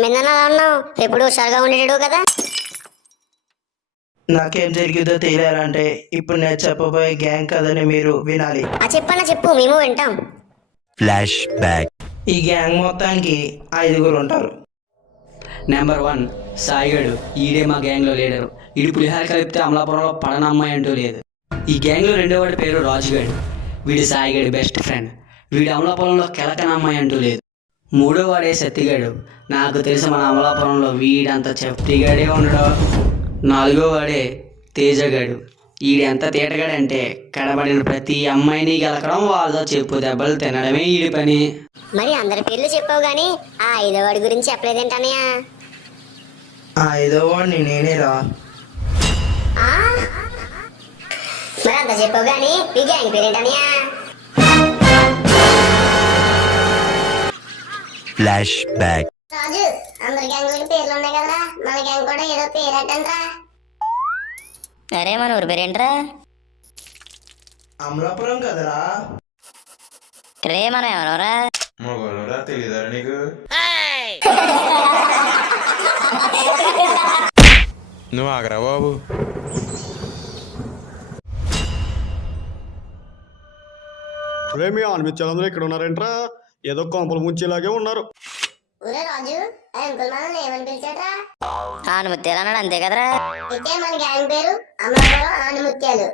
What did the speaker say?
ఏమైందని అలా ఉన్నావు? ఎప్పుడు హుషారుగా ఉండేటాడు కదా. నాకేం జరిగిందో తెలియాలంటే ఇప్పుడు నేను చెప్పబోయే గ్యాంగ్ కథని మీరు వినాలి. చెప్పన్నా చెప్పు, మేము వింటాం. Flash back. ఈ గ్యాంగ్ మొత్తానికి 5గురు ఉంటారు. నెంబర్ 1 సాయిగాడు. ఈడే మా గ్యాంగ్లో లీడరు. ఈడు పులిహార కలిపితే అమలాపురంలో పడన అమ్మాయి అంటూ లేదు. ఈ గ్యాంగ్లో రెండోవాడి పేరు రాజుగాడు. వీడి సాయిగాడి బెస్ట్ ఫ్రెండ్. వీడి అమలాపురంలో కెలకన అమ్మాయి అంటూ లేదు. మూడోవాడే సత్తిగాడు. నాకు తెలిసి మన అమలాపురంలో వీడంత చెప్తిగాడే ఉండడు. నాలుగోవాడే తేజగాడు. ఈడెంత తేటగాడంటే కనబడిన ప్రతి అమ్మాయిని గెలకడం, వాళ్ళతో చెప్పు దెబ్బలు తినడమే ఈడి పని. మరి అందరి పేర్లు చెప్పావు గానీ ఆ 5వ వాడి గురించి చెప్పలేదేంటన్నయ్య? ఆ 5వ వాడిని నేనేరా. మరి అంత చెప్పావు గానీ ఈ గ్యాంగ్ పేరేంటన్నయ్య? Flashback. రాజు, అందరి గ్యాంగులకి పేర్లు ఉన్నాయి కదరా, మన గ్యాంగ్ కూడా ఏదో పేరటంట్రా. అరే మన ఊరి పేరేంట్రా? అమలాపురం కదరా. రే మనం ఎవరరా? మగోళ్ళరా తెలీదారా నీకు? నువ్వు ఆగరా బాబు. మీ ఆన్మిత్యాలందరూ ఇక్కడ ఉన్నారేంట్రా? ఏదో కొంపలు ముంచేలాగే ఉన్నారు. ఊరే రాజు, అంకుల్ మనల్ని ఏమని పిలిచాడ్రా? ఆనుముత్యాలు అన్నాడు, అంతే కదరా. అయితే మన గ్యాంగ్ పేరు అమలాపురం ఆనుముత్యాలు.